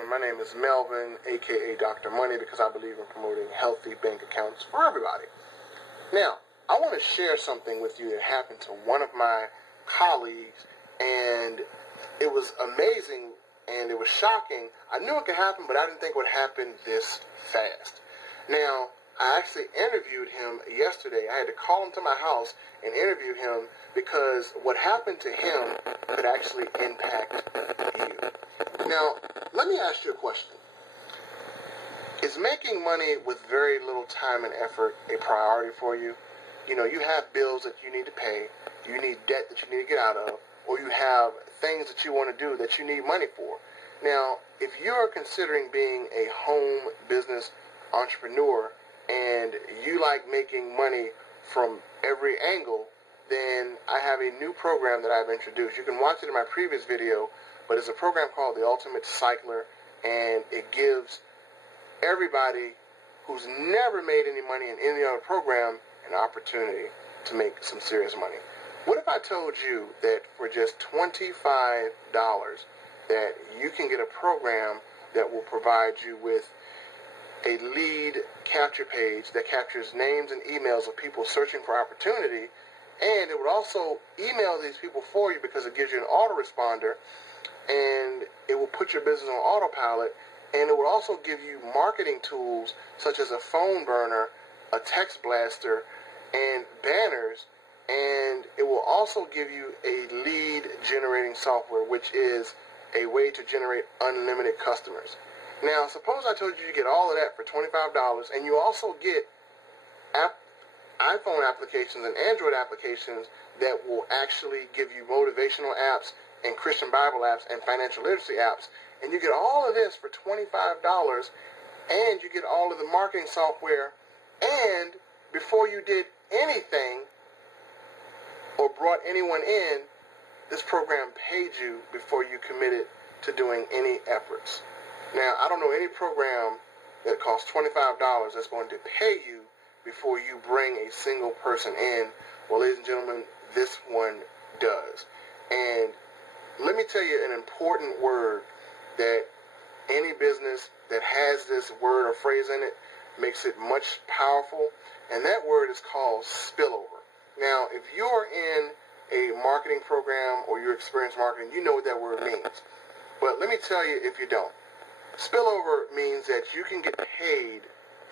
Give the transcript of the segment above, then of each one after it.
gentlemen, my name is Melvin, aka Dr. Money, because I believe in promoting healthy bank accounts for everybody. Now, I want to share something with you that happened to one of my colleagues, and it was amazing and it was shocking. I knew it could happen, but I didn't think it would happen this fast. Now, I actually interviewed him yesterday. I had to call him to my house and interview him because what happened to him could actually impact you. Now, let me ask you a question. Is making money with very little time and effort a priority for you? You know, you have bills that you need to pay, you need debt that you need to get out of, or you have things that you want to do that you need money for. Now, if you are considering being a home business entrepreneur and you like making money from every angle, then I have a new program that I've introduced. You can watch it in my previous video, but it's a program called the Ultimate Cycler, and it gives everybody who's never made any money in any other program an opportunity to make some serious money. What if I told you that for just $25 that you can get a program that will provide you with a lead capture page that captures names and emails of people searching for opportunity, and it would also email these people for you because it gives you an autoresponder, and it will put your business on autopilot, and it will also give you marketing tools such as a phone burner, a text blaster, and banners, and it will also give you a lead generating software, which is a way to generate unlimited customers. Now, suppose I told you you get all of that for $25, and you also get iPhone applications and Android applications that will actually give you motivational apps and Christian Bible apps and financial literacy apps, and you get all of this for $25, and you get all of the marketing software, and before you did anything or brought anyone in, this program paid you before you committed to doing any efforts. Now, I don't know any program that costs $25 that's going to pay you before you bring a single person in. Well, ladies and gentlemen, this one does. And let me tell you an important word that any business that has this word or phrase in it makes it much powerful, and that word is called spillover. Now, if you're in a marketing program or you experience marketing, you know what that word means. But let me tell you if you don't. Spillover means that you can get paid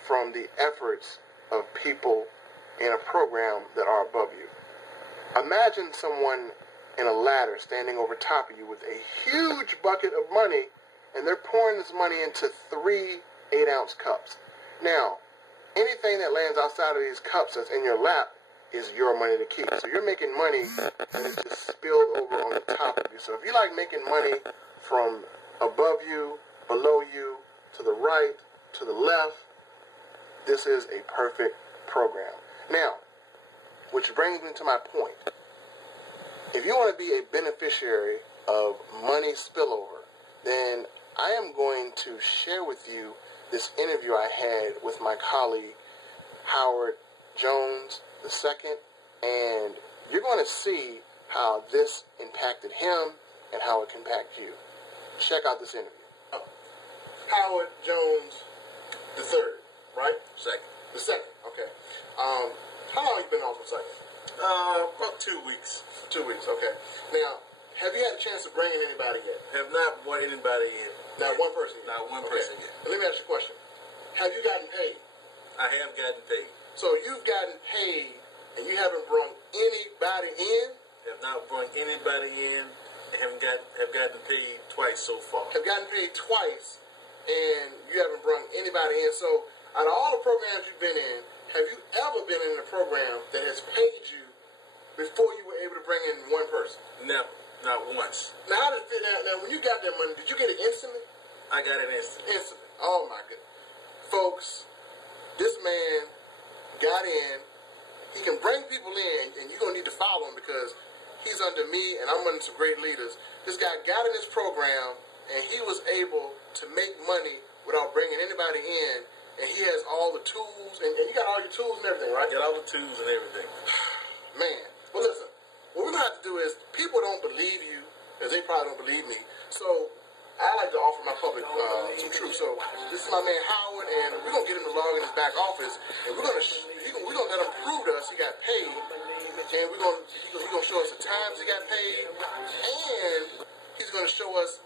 from the efforts of people in a program that are above you. Imagine someone in a ladder standing over top of you with a huge bucket of money, and they're pouring this money into 3 8-ounce cups. Now, anything that lands outside of these cups that's in your lap is your money to keep. So you're making money and it's just spilled over on the top of you. So if you like making money from above you, below you, to the right, to the left, this is a perfect program. Now, which brings me to my point. If you want to be a beneficiary of money spillover, then I am going to share with you this interview I had with my colleague, Howard Jones II, and you're going to see how this impacted him and how it can impact you. Check out this interview. Howard Jones III, right? Second. The second, okay. How long have you been on for second? About 2 weeks. 2 weeks, okay. Now, have you had a chance to bring in anybody yet? Have not brought anybody in. Not one person yet? Not one person yet. Now, let me ask you a question. Have you gotten paid? I have gotten paid. So you've gotten paid and you haven't brought anybody in? Have not brought anybody in and have gotten paid twice so far. Have gotten paid twice and you haven't brought anybody in. So out of all the programs you've been in, have you ever been in a program that has paid you before you were able to bring in one person? Never. Not once. Now, how did it fit out? Now, when you got that money, did you get it instantly? I got it instantly. Instantly. Oh, my goodness. Folks, this man got in. He can bring people in, and you're going to need to follow him because he's under me, and I'm under some great leaders. This guy got in this program, and he was able to make money without bringing anybody in, and he has all the tools, and you got all your tools and everything, right? Got all the tools and everything. Man. Well, listen. What we're going to have to do is, people don't believe you, as they probably don't believe me. So, I like to offer my public some truth. So this is my man Howard, and we're gonna get him to log in his back office, and we're gonna let him prove to us he got paid, and we're gonna show us the times he got paid, and he's gonna show us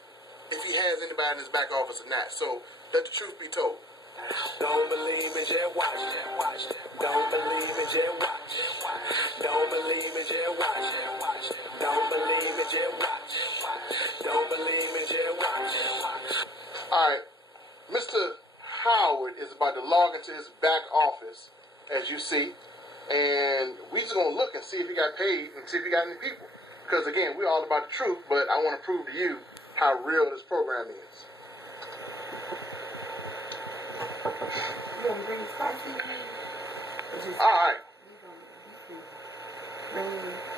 if he has anybody in his back office or not. So let the truth be told. Don't believe me, just watch. Don't believe me, just watch. Don't believe me, just watch. Don't believe me, just watch. Don't believe me, just watch. All right, Mr. Howard is about to log into his back office, as you see, and we just gonna look and see if he got paid and see if he got any people. Because again, we're all about the truth, but I want to prove to you how real this program is. All right.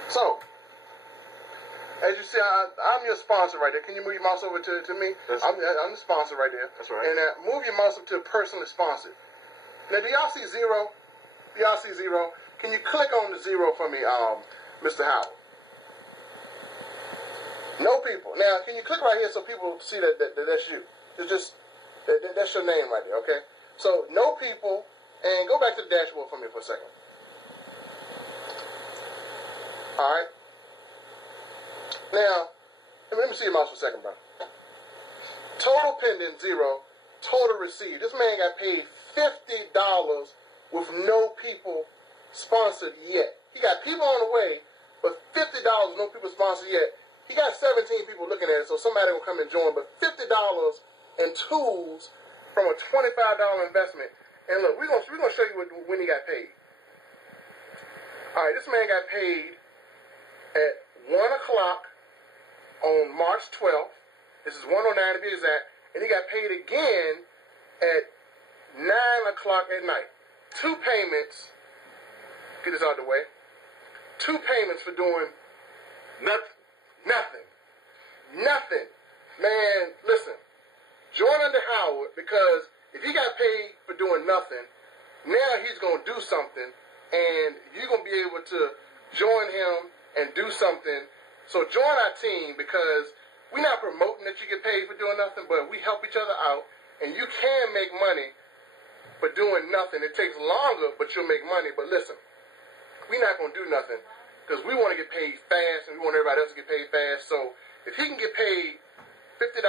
So, as you see, I'm your sponsor right there. Can you move your mouse over to me? I'm the sponsor right there. That's right. And move your mouse up to personally sponsored. Now, do y'all see zero? Do y'all see zero? Can you click on the zero for me, Mr. Howard? No people. Now, can you click right here so people see that that's you? It's just, that's your name right there, okay? So, no people, and go back to the dashboard for me for a second. All right. Now, let me see your mouse for a second, bro. Total pending, zero. Total received. This man got paid $50 with no people sponsored yet. He got people on the way, but $50 with no people sponsored yet. He got 17 people looking at it, so somebody will come and join, but $50 in tools from a $25 investment. And look, we're gonna show you when he got paid. All right, this man got paid at 1 o'clock on March 12th. This is 1:09 to be exact. And he got paid again at 9 o'clock at night. 2 payments. Get this out of the way. 2 payments for doing nothing. Man, listen. Join under Howard, because if he got paid for doing nothing, now he's going to do something, and you're going to be able to join him and do something. So join our team, because we're not promoting that you get paid for doing nothing, but we help each other out, and you can make money for doing nothing. It takes longer, but you'll make money. But listen, we're not going to do nothing, because we want to get paid fast, and we want everybody else to get paid fast. So if he can get paid $50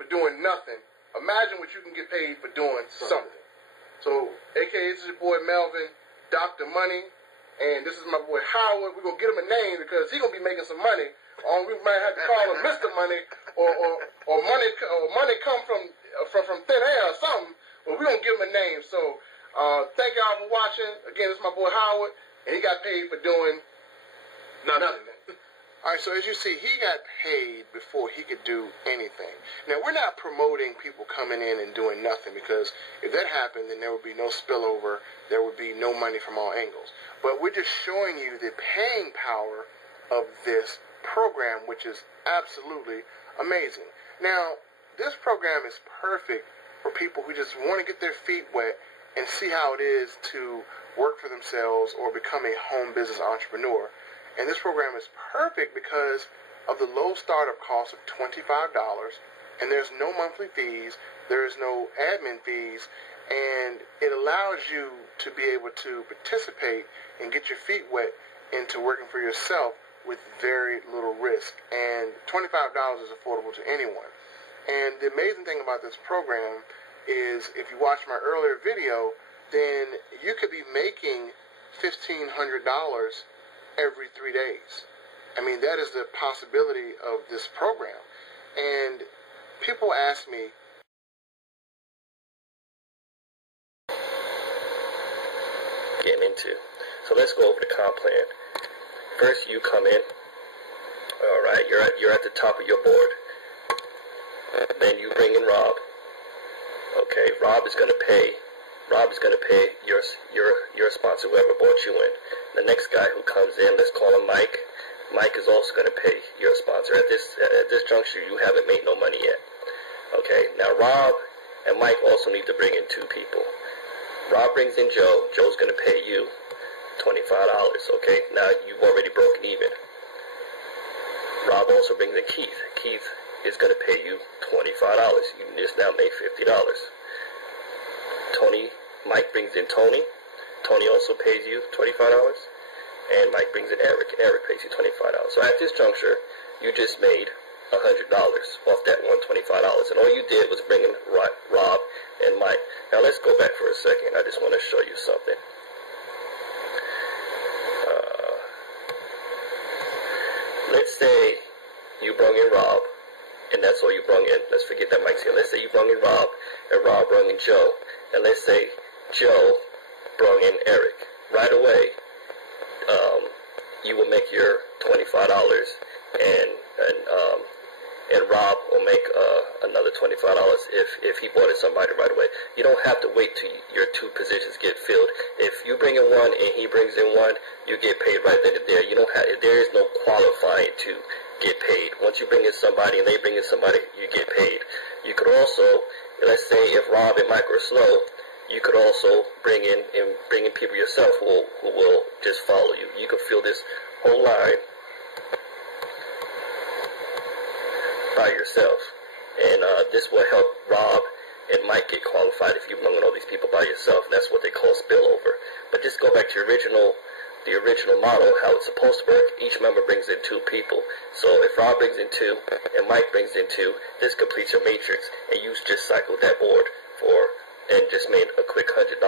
for doing nothing, imagine what you can get paid for doing something. So, a.k.a. this is your boy Melvin, Dr. Money, and this is my boy Howard. We're going to get him a name, because he's going to be making some money. We might have to call him Mr. Money, or money come from thin air or something, but we're going to give him a name. So, thank y'all for watching. Again, this is my boy Howard, and he got paid for doing nothing. All right, so as you see, he got paid before he could do anything. Now, we're not promoting people coming in and doing nothing, because if that happened, then there would be no spillover. There would be no money from all angles. But we're just showing you the paying power of this program, which is absolutely amazing. Now, this program is perfect for people who just want to get their feet wet and see how it is to work for themselves or become a home business entrepreneur. And this program is perfect because of the low startup cost of $25, and there's no monthly fees, there is no admin fees, and it allows you to be able to participate and get your feet wet into working for yourself with very little risk. And $25 is affordable to anyone. And the amazing thing about this program is, if you watch my earlier video, then you could be making $1,500 every 3 days. I mean, that is the possibility of this program. And people ask me, getting into. So let's go over the comp plan. First, you come in. All right, you're at the top of your board. Then you bring in Rob. Okay, Rob is gonna pay your sponsor, whoever brought you in. The next guy who comes in, let's call him Mike. Mike is also going to pay your sponsor. At this juncture, you haven't made no money yet. Okay, now Rob and Mike also need to bring in 2 people. Rob brings in Joe. Joe's going to pay you $25. Okay, now you've already broken even. Rob also brings in Keith. Keith is going to pay you $25. You just now made $50. Mike brings in Tony. Tony also pays you $25. And Mike brings in Eric. Eric pays you $25. So at this juncture, you just made $100 off that $125. And all you did was bring in Rob and Mike. Now let's go back for a second. I just want to show you something. Let's say you brought in Rob, and that's all you brought in. Let's forget that Mike's here. Let's say you brought in Rob, and Rob brought in Joe. And let's say Joe brought in Eric. Right away, you will make your $25, and Rob will make another $25 if he bought it somebody right away. You don't have to wait till your two positions get filled. If you bring in one and he brings in one, you get paid right then and there. You don't have, there is no qualifying to get paid. Once you bring in somebody and they bring in somebody, you get paid. You could also, let's say if Rob and Mike are slow, you could also bring in people yourself who will just follow you. You could fill this whole line by yourself, and this will help Rob and Mike get qualified if you bring in all these people by yourself. And that's what they call spillover. But just go back to the original model, how it's supposed to work. Each member brings in 2 people. So if Rob brings in 2 and Mike brings in 2, this completes your matrix, and you just cycled that board and just made a quick $100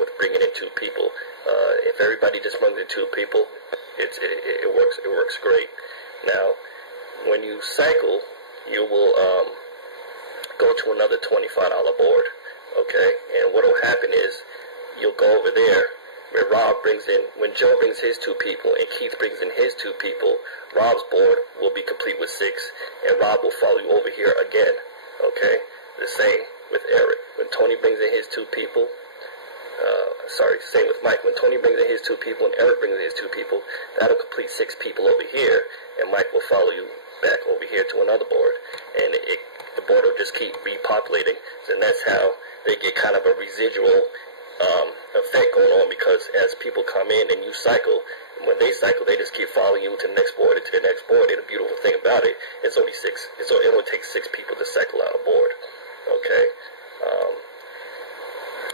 with bringing in 2 people. If everybody just brings in 2 people, it works great. Now, when you cycle, you will go to another $25 board, okay? And what will happen is you'll go over there where Rob brings in, when Joe brings his 2 people and Keith brings in his 2 people, Rob's board will be complete with 6, and Rob will follow you over here again, okay? The same with Eric. When Tony brings in his 2 people, same with Mike. When Tony brings in his 2 people and Eric brings in his 2 people, that'll complete 6 people over here, and Mike will follow you back over here to another board, and the board will just keep repopulating. And that's how they get kind of a residual effect going on, because as people come in and you cycle, when they cycle, they just keep following you to the next board and to the next board. And the beautiful thing about it, it only takes 6 people to cycle out a board. Okay.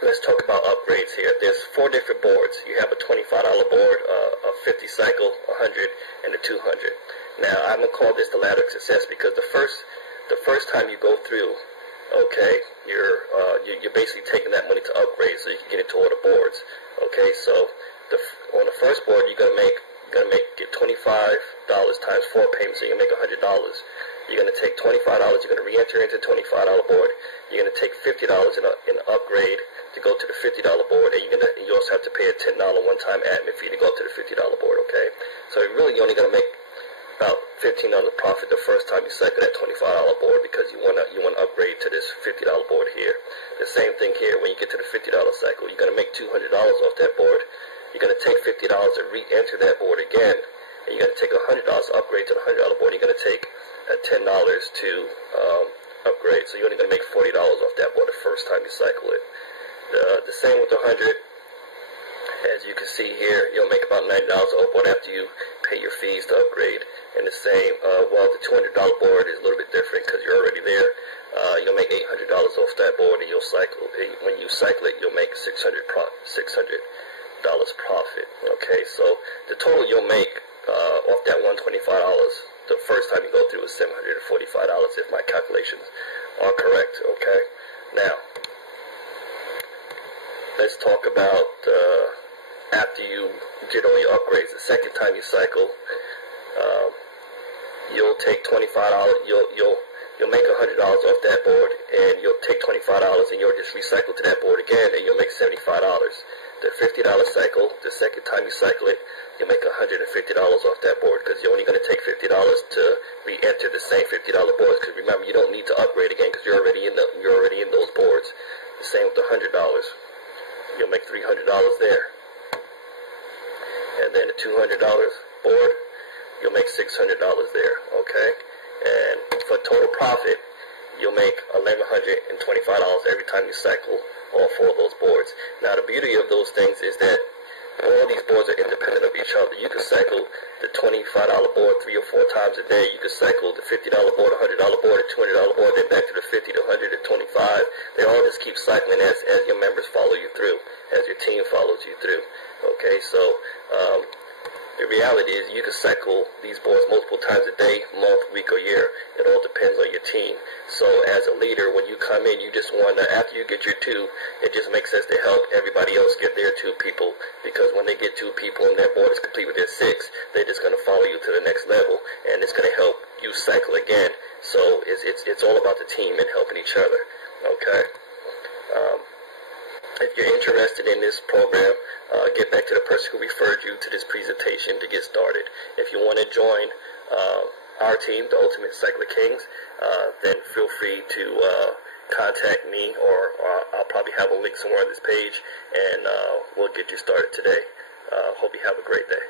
Let's talk about upgrades here. There's 4 different boards. You have a $25 board, a 50 cycle, 100, and a 200. Now, I'm gonna call this the ladder of success, because the first time you go through, okay, you're basically taking that money to upgrade so you can get into all the boards. Okay, so on the first board, you're gonna get $25 times 4 payments, so you can make $100. You're gonna take $25. You're gonna re-enter into the $25 board. You're gonna take $50 in an upgrade to go to the $50 board, and you also have to pay a $10 one-time admin fee to go up to the $50 board. Okay, so really you're only gonna make about $15 profit the first time you cycle that $25 board, because you want to upgrade to this $50 board here. The same thing here. When you get to the $50 cycle, you're gonna make $200 off that board. You're gonna take $50 and re-enter that board again, and you're gonna take $100 upgrade to the $100 board. You're gonna take $10 to upgrade, so you're only gonna make $40 off that board the first time you cycle it. The same with the 100. As you can see here, you'll make about $90 off board after you pay your fees to upgrade. And the same, well, the $200 board is a little bit different because you're already there. You'll make $800 off that board, and you'll cycle. When you cycle it, you'll make $600 profit. Okay, so the total you'll make off that $125 the first time you go through is $745 if my calculations are correct. Okay, now let's talk about after you get all your upgrades. The second time you cycle, you'll take $25. You'll make $100 off that board, and you'll take $25 and you'll just recycle to that board again, and you'll make $75. The $50 cycle, the second time you cycle it, you'll make $150 off that board, because you're only going to take $50 to re-enter the same $50 boards. Because remember, you don't need to upgrade again because you're already in those boards. The same with the $100. You'll make $300 there. And then the $200 board, you'll make $600 there, okay? And for total profit, you'll make $1,125 every time you cycle all 4 of those boards. Now, the beauty of those things is that all these boards are independent of each other. You can cycle the $25 $25 board 3 or 4 times a day. You can cycle the $50 board, $100 board, a $200 board, then back to the 50 to 100 to 25. They all just keep cycling as your members follow you through, as your team follows you through. Okay, so the reality is you can cycle these boards multiple times a day, month, week, or year. It all depends on your team. So as a leader, when you come in, you just want to, after you get your 2, it just makes sense to help everybody else get their 2 people, because when they get 2 people and their board is complete with their 6, they're just going to follow you to the next level, and it's going to help you cycle again. So it's all about the team and helping each other. Okay. If you're interested in this program, get back to the person who referred you to this presentation to get started. If you want to join our team, the Ultimate Cycler Kings, then feel free to contact me, or I'll probably have a link somewhere on this page, and we'll get you started today. Hope you have a great day.